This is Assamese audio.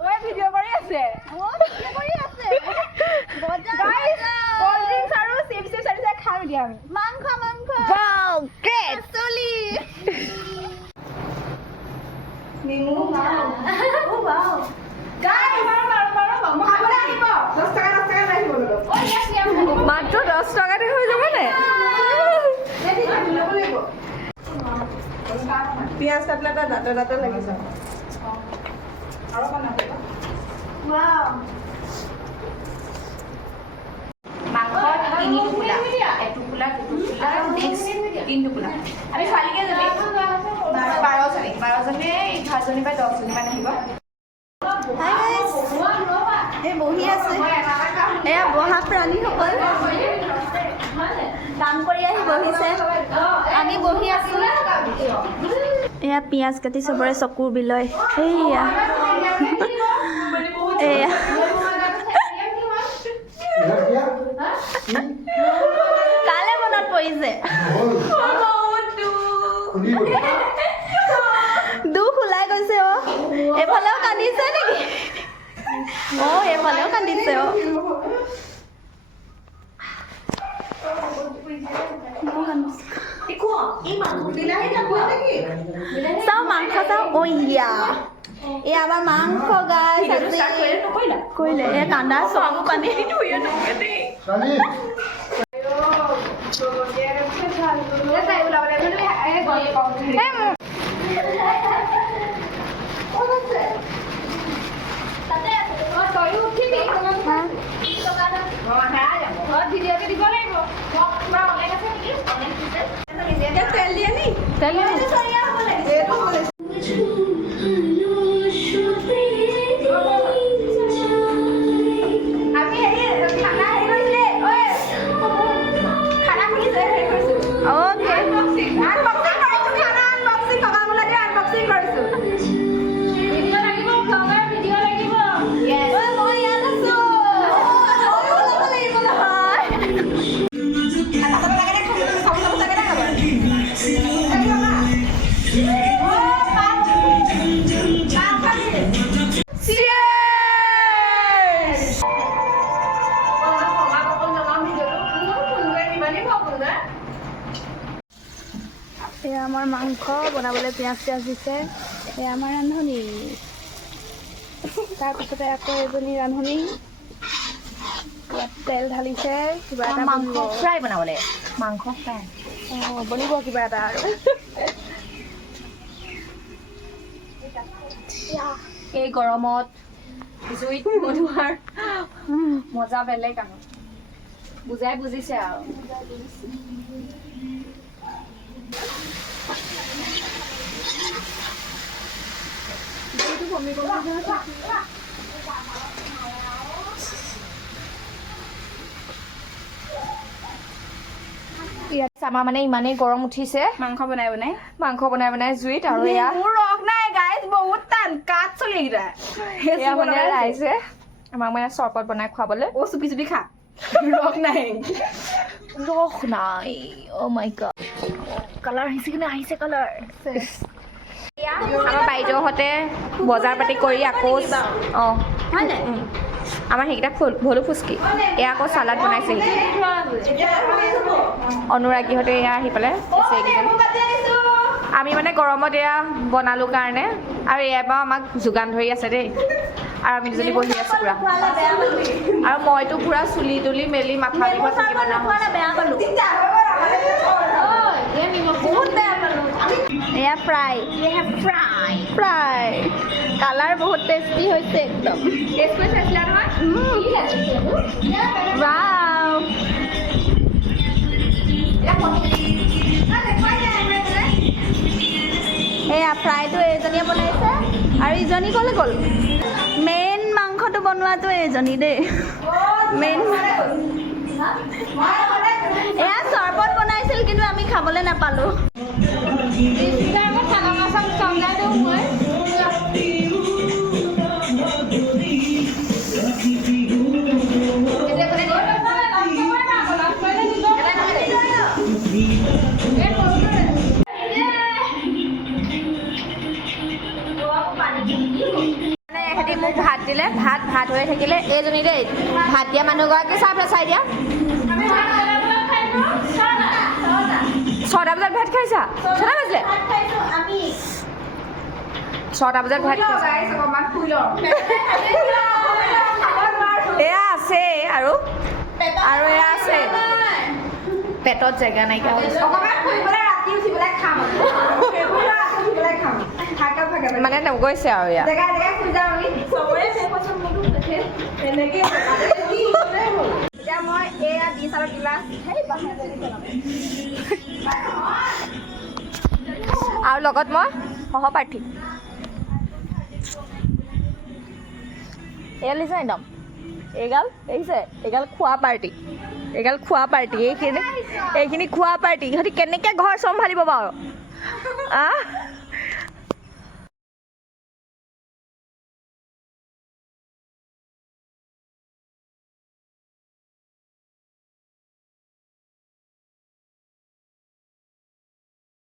ওই ভিডিও কৰি আছে কোল্ড ড্ৰিংকছ আৰু চিপছ চিপছ আৰু খাম দিয়া আমি মাংস Wow, great! চলি নিমু wow guys মাৰো খাবলৈ আহিব 10 টকা আহিব ললো ও ইয়েস মাত্ৰ 10 টকাতে হৈ যাব নে পিয়াজ কাটলা দাঁতে লাগিছে আৰু বনাব wow মাংস 3 টুকুৰা এটুকুৰা দুটুকুৰা নেক্সট 3 টুকুৰা আমি খালিকে যাবি 12 জনে 11 জনী বা 10 জনী মান আহিব হাই গাইস এই বহি আছে এয়া বহা প্ৰাণীসকল কাম কৰি আহি বহিছে আমি বহি আছো এয়া পিয়াজ কাটি চবৰে চকুৰ বিলয় এয়া এয়া কালে মনত পৰিছে দুখ ওলাই গৈছে অ এফালেও কান্দিছে নেকি অ এফালেও কান্দিছে অ চাও মাংস চাও ও ইয়া এই আমাৰ মাংস গাইছ কৰিলে এই কান্দা চকু পানী তেল দিয়ে নি তেল এয়া আমাৰ মাংস বনাবলৈ পিঁয়াজ দিছে এয়া আমাৰ ৰান্ধনি তাৰপিছতে আকৌ এজনী ৰান্ধনি তেল ঢালিছে কিবা এটা মাংস ফ্ৰাই বনাবলৈ মাংস ফ্ৰাই বনিব কিবা এটা আৰু এই গৰমত জুইত বনোৱাৰ মজা বেলেগ আৰু বুজাই বুজিছে আৰু আমাৰ মানে ইমানেই গৰম উঠিছে মাংস বনাই জুইত আৰু এয়া মোৰ ৰস নাই গাইজ বহুত টান কাট চলি এয়া মানে ৰাইজে আমাক মানে চৰবত বনাই খুৱাবলৈ অ চুপি চুপি খা ৰস নাই অ' মাই গড কালাৰ আহিছে কি আহিছে কালাৰ আমাৰ বাইদেউহঁতে বজাৰ পাতি কৰি আকৌ অঁ আমাৰ সেইকেইটা ভলু ফুচকি এয়া আকৌ চালাড বনাইছে অনুৰাগীহঁতে এয়া আহি পেলাই আমি মানে গৰমত এয়া বনালোঁ কাৰণে আৰু এয়া বাৰু আমাক যোগান ধৰি আছে দেই আৰু আমি দুজনী বহি আছোঁ পুৰা আৰু মইতো পুৰা চুলি তুলি মেলি মাথা দিব থাকিব এয়া ফ্ৰাই কালাৰ বহুত টেষ্টি হৈছে একদম ৱাও এয়া ফ্ৰাইটো এইজনীয়ে বনাইছে আৰু ইজনী ক'লে গ'ল মেইন মাংসটো বনোৱাটো এইজনী দেই মেইন এয়া চৰবত বনাইছিল কিন্তু আমি খাবলৈ নাপালোঁ দিলে ভাত হৈ থাকিলে এইজনী দেই ভাত দিয়া মানুহগৰাকী চাই দিয়া 6টা বজাত ভাত খাইছা 6টা বাজিলে 6টা বজাত ভাত খাইছা এয়া আছে আৰু এয়া আছে পেটত জেগা নাইকিয়া হৈছে মানে নগৈছে আৰু এয়া মই এয়া বিশালৰ গিলাচ আৰু লগত মই সহপাঠী এয়া লিছে একদম এইগাল দেখিছে এইগাল খোৱা পাৰ্টি এইখিনি খোৱা পাৰ্টি সিহঁতি কেনেকৈ ঘৰ চম্ভালিব বাৰু